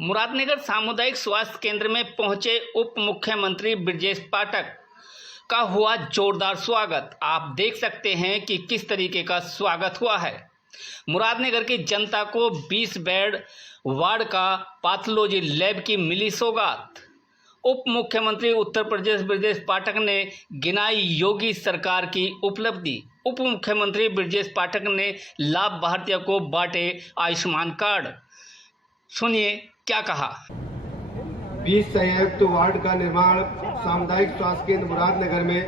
मुरादनगर सामुदायिक स्वास्थ्य केंद्र में पहुंचे उप मुख्यमंत्री ब्रजेश पाठक का हुआ जोरदार स्वागत। आप देख सकते हैं कि किस तरीके का स्वागत हुआ है। मुरादनगर की जनता को 20 बेड वार्ड का पैथोलॉजी लैब की मिली सौगात। उप मुख्यमंत्री उत्तर प्रदेश ब्रजेश पाठक ने गिनाई योगी सरकार की उपलब्धि। उप मुख्यमंत्री ब्रजेश पाठक ने लाभार्थियों को बांटे आयुष्मान कार्ड। सुनिए क्या कहा। 20 संयुक्त वार्ड का निर्माण सामुदायिक स्वास्थ्य केंद्र मुरादनगर में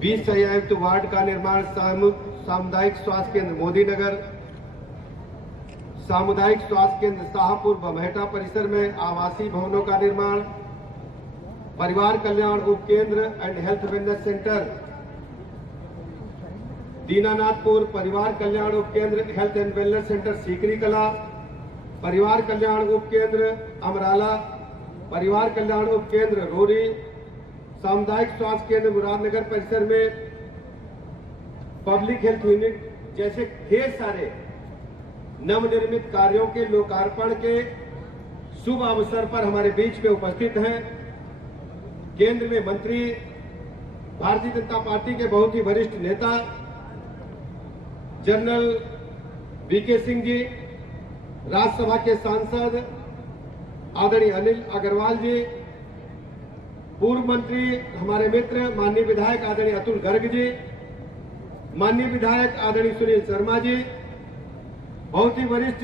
20 संयुक्त वार्ड का निर्माण सामुदायिक स्वास्थ्य केंद्र मोदीनगर, सामुदायिक स्वास्थ्य केंद्र शाहपुर बमहेटा परिसर में आवासीय भवनों का निर्माण, परिवार कल्याण उप केंद्र एंड हेल्थ वेलनेस सेंटर दीनानाथपुर, परिवार कल्याण उप केंद्र health and wellness centre Sikri कला, परिवार कल्याण उप केंद्र अमराला, परिवार कल्याण उप केंद्र रोरी, सामुदायिक स्वास्थ्य केंद्र मुरादनगर परिसर में पब्लिक हेल्थ यूनिट जैसे ढेर सारे नवनिर्मित कार्यों के लोकार्पण के शुभ अवसर पर हमारे बीच में उपस्थित हैं केंद्र में मंत्री, भारतीय जनता पार्टी के बहुत ही वरिष्ठ नेता जनरल वीके सिंह जी, राज्यसभा के सांसद आदरणीय अनिल अग्रवाल जी, पूर्व मंत्री हमारे मित्र माननीय विधायक आदरणीय अतुल गर्ग जी, माननीय विधायक आदरणीय सुनील शर्मा जी, बहुत ही वरिष्ठ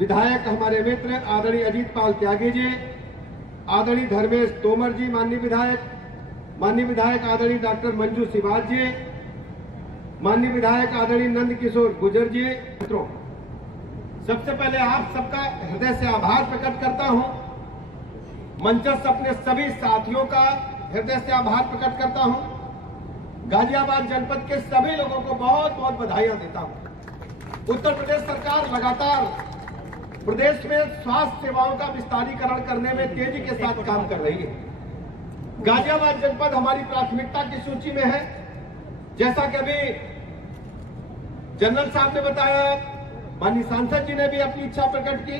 विधायक हमारे मित्र आदरणीय अजीत पाल त्यागी जी, आदरणीय धर्मेश तोमर जी, माननीय विधायक आदरणीय डॉक्टर मंजू सिवाज जी, माननीय विधायक आदरणीय नंद किशोर गुजर जी। मित्रों, सबसे पहले आप सबका हृदय से आभार प्रकट करता हूं। मंचस्थ अपने सभी साथियों का हृदय से आभार प्रकट करता हूं। गाजियाबाद जनपद के सभी लोगों को बहुत बहुत बधाइयां देता हूं। उत्तर प्रदेश सरकार लगातार प्रदेश में स्वास्थ्य सेवाओं का विस्तारीकरण करने में तेजी के साथ काम कर रही है। गाजियाबाद जनपद हमारी प्राथमिकता की सूची में है। जैसा कि अभी जनरल साहब ने बताया, माननीय सांसद जी ने भी अपनी इच्छा प्रकट की,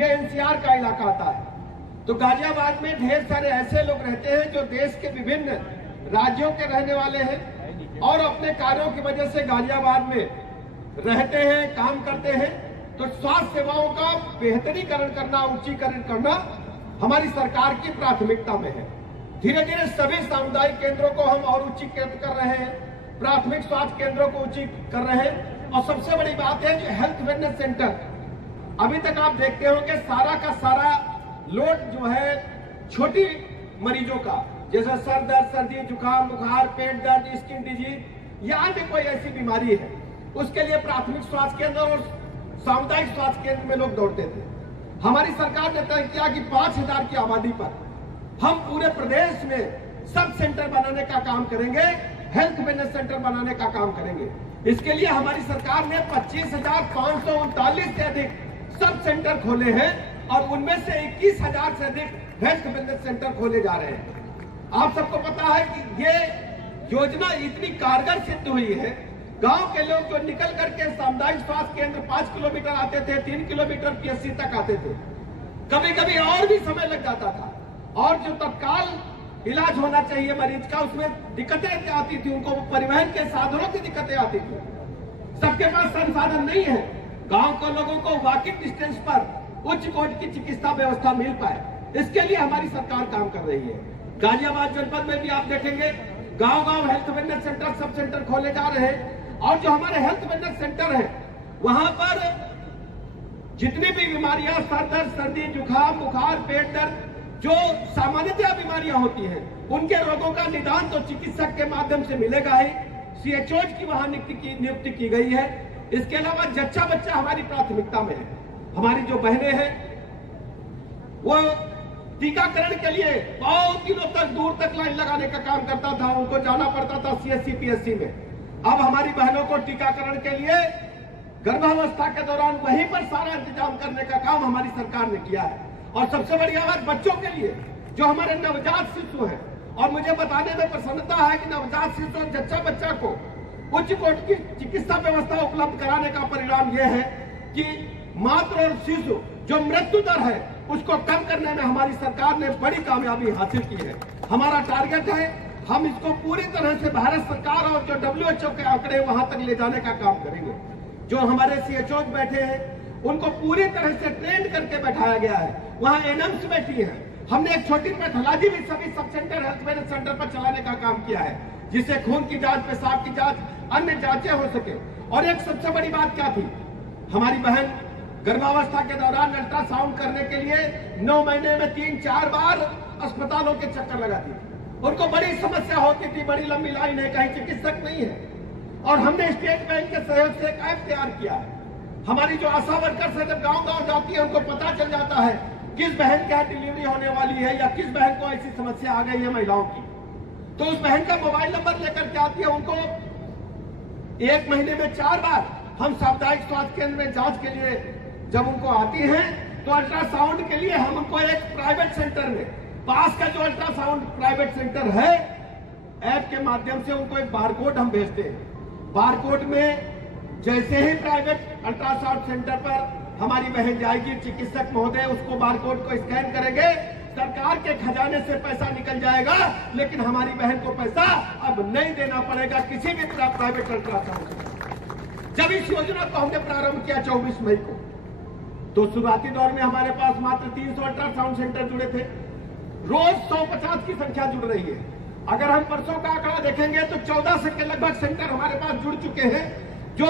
ये एनसीआर का इलाका आता है। तो गाजियाबाद में ढेर सारे ऐसे लोग रहते हैं जो देश के विभिन्न राज्यों के रहने वाले हैं और अपने कार्यों की वजह से गाजियाबाद में रहते हैं, काम करते हैं। तो स्वास्थ्य सेवाओं का बेहतरीकरण करना, उच्चीकरण करना हमारी सरकार की प्राथमिकता में है। धीरे धीरे सभी सामुदायिक केंद्रों को हम और उच्चीकृत कर रहे हैं, प्राथमिक स्वास्थ्य केंद्रों को उचित कर रहे हैं। और सबसे बड़ी बात है जो हेल्थ वेलनेस सेंटर, अभी तक आप देखते हो कि सारा का सारा लोड जो है छोटी मरीजों का, जैसे सर दर्द, सर्दी, जुकाम, बुखार, पेट दर्द, स्किन डिजीज या अन्य कोई ऐसी बीमारी है, उसके लिए प्राथमिक स्वास्थ्य केंद्र और सामुदायिक स्वास्थ्य केंद्र में लोग दौड़ते थे। हमारी सरकार ने तय किया कि 5000 की आबादी पर हम पूरे प्रदेश में सब सेंटर बनाने का काम करेंगे, हेल्थ वेलनेस सेंटर बनाने का काम करेंगे। इसके लिए हमारी सरकार ने 25,539 से अधिक सब सेंटर खोले हैं और उनमें से 21,000 से अधिक हेल्थ वेलनेस सेंटर खोले जा रहे हैं। आप सबको पता है कि ये योजना इतनी कारगर सिद्ध हुई है। गांव के लोग जो निकल करके सामुदायिक स्वास्थ्य केंद्र 5 किलोमीटर आते थे, 3 किलोमीटर पीएचसी तक आते थे, कभी कभी और भी समय लग जाता था और जो तत्काल इलाज होना चाहिए मरीज का, उसमें दिक्कतें आती थी, उनको परिवहन के साधनों की दिक्कतें आती थी। सबके पास संसाधन नहीं है, गांव के लोगों को वॉकिंग डिस्टेंस पर उच्च कोटि की चिकित्सा व्यवस्था मिल पाए, इसके लिए हमारी सरकार काम कर रही है। गाजियाबाद जनपद में भी आप देखेंगे गांव गांव health wellness centre, sub centre खोले जा रहे हैं। और जो हमारे हेल्थ वेलनेस सेंटर है वहां पर जितनी भी बीमारियां, सर दर्द, सर्दी, जुकाम, बुखार, पेट दर्द, जो सामान्यतः बीमारियां होती हैं, उनके रोगों का निदान तो चिकित्सक के माध्यम से मिलेगा ही। सीएचओज की वहां नियुक्ति की गई है। इसके अलावा जच्चा बच्चा हमारी प्राथमिकता में है। हमारी जो बहनें हैं वो टीकाकरण के लिए बहुत दिनों तक दूर तक लाइन लगाने का काम करता था, उनको जाना पड़ता था सीएससी पीएचसी में। अब हमारी बहनों को टीकाकरण के लिए गर्भावस्था के दौरान वहीं पर सारा इंतजाम करने का काम हमारी सरकार ने किया है। और सबसे बड़ी बात बच्चों के लिए जो हमारे नवजात शिशु हैं, और मुझे बताने में प्रसन्नता है कि नवजात शिशु और जच्चा बच्चा को उच्च कोटि की चिकित्सा व्यवस्था उपलब्ध कराने का परिणाम यह है कि मातृ और शिशु जो मृत्यु दर है उसको कम करने में हमारी सरकार ने बड़ी कामयाबी हासिल की है। हमारा टारगेट है हम इसको पूरी तरह से भारत सरकार और जो WHO के आंकड़े वहां तक ले जाने का काम करेंगे। जो हमारे CHO बैठे हैं उनको पूरी तरह से ट्रेन करके बैठाया गया है। वहां एनएम्स बैठी है। हमने एक छोटी पैथोलॉजी भी सभी sub centre health wellness centre पर चलाने का काम किया है, जिससे खून की जांच, पेशाब की जांच, अन्य जांचें हो सके। और एक सबसे बड़ी बात क्या थी, हमारी बहन गर्भावस्था के दौरान अल्ट्रासाउंड करने के लिए 9 महीने में 3-4 बार अस्पतालों के चक्कर लगाती थी। उनको बड़ी समस्या होती थी, बड़ी लंबी लाइन है, कहीं चिकित्सक नहीं है। और हमने स्टेट बैंक के सहयोग से एक ऐप तैयार किया है। हमारी जो आशा वर्कर्स है जब गांव-गांव जाती है उनको पता चल जाता है किस बहन क्या डिलीवरी होने वाली है या किस बहन को ऐसी समस्या आ गई है महिलाओं की, तो उस बहन का मोबाइल नंबर लेकर के आती है। उनको 1 महीने में 4 बार हम सामुदायिक स्वास्थ्य केंद्र में जांच के लिए जब उनको आती हैं तो अल्ट्रासाउंड के लिए हम उनको एक प्राइवेट सेंटर में, पास का जो अल्ट्रासाउंड प्राइवेट सेंटर है, ऐप के माध्यम से उनको एक बारकोड हम भेजते हैं। बारकोड में जैसे ही प्राइवेट अल्ट्रासाउंड सेंटर पर हमारी बहन जाएगी, चिकित्सक महोदय उसको बारकोड को स्कैन करेंगे, सरकार के खजाने से पैसा निकल जाएगा, लेकिन हमारी बहन को पैसा अब नहीं देना पड़ेगा किसी भी प्राइवेट अल्ट्रासाउंड। जब इस योजना को हमने प्रारंभ किया 24 मई को, तो शुरुआती दौर में हमारे पास मात्र 300 अल्ट्रासाउंड सेंटर जुड़े थे। रोज 150 की संख्या जुड़ रही है। अगर हम परसों का आंकड़ा देखेंगे तो 1400 के लगभग सेंटर हमारे पास जुड़ चुके हैं, जो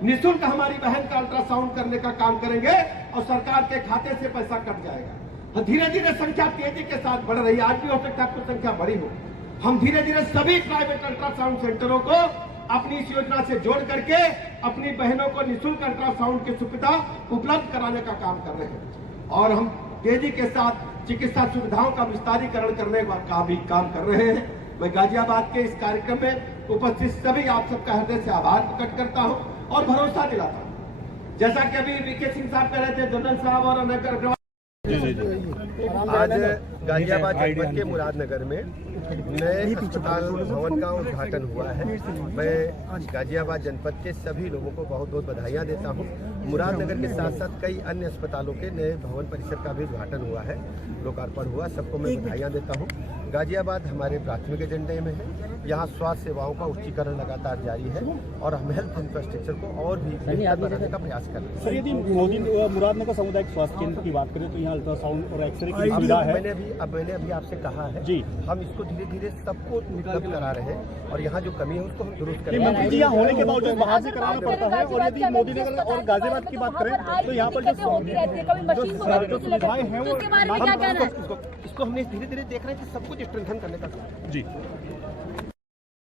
निःशुल्क हमारी बहन का अल्ट्रासाउंड करने का काम करेंगे और सरकार के खाते से पैसा कट जाएगा। धीरे धीरे संख्या तेजी के साथ बढ़ रही है। आज भी हो सकता है कुछ संख्या बड़ी हो। हम धीरे धीरे सभी प्राइवेट अल्ट्रासाउंड सेंटरों को अपनी इस योजना से जोड़ करके अपनी बहनों को निःशुल्क अल्ट्रासाउंड की सुविधा उपलब्ध कराने का काम कर रहे हैं। और हम तेजी के साथ चिकित्सा सुविधाओं का विस्तारीकरण करने का भी काम कर रहे हैं। मैं गाजियाबाद के इस कार्यक्रम में उपस्थित सभी आप सबका हृदय से आभार प्रकट करता हूं और भरोसा दिलाता हूं। जैसा कि अभी वीके सिंह साहब कह रहे थे, जनरल साहब और अनकर आज गाजियाबाद जनपद के मुरादनगर में नए अस्पताल भवन का उद्घाटन हुआ है। मैं गाजियाबाद जनपद के सभी लोगों को बहुत बहुत बधाइयाँ देता हूँ। मुरादनगर के साथ साथ कई अन्य अस्पतालों के नए भवन परिसर का भी उद्घाटन हुआ है, लोकार्पण हुआ। सबको मैं बधाइयाँ देता हूँ। गाजियाबाद हमारे प्राथमिक एजेंडे में है। यहाँ स्वास्थ्य सेवाओं का उच्चीकरण लगातार जारी है और हम हेल्थ इंफ्रास्ट्रक्चर को और भी बेहतर बनाने का प्रयास कर रहे हैं। सर, यदि मोदी मुरादनगर सामुदायिक स्वास्थ्य केंद्र की बात करें तो यहाँ अल्ट्रासाउंड और एक्सरे की सुविधा है। मैंने अभी आपसे कहा है जी, हम इसको धीरे धीरे सबको उपलब्ध करा रहे हैं और यहाँ जो कमी है उसको हम दुरुस्त करेंगे। मंत्री जी यहाँ होने के बावजूद बाहर से कराना पड़ता है। और यदि मोदी नगर और गाजियाबाद की बात करें तो यहाँ पर जो सुविधाएं हैं वो इसको हमने धीरे धीरे देख रहे हैं कि सब कुछ स्ट्रेंथन करने का जी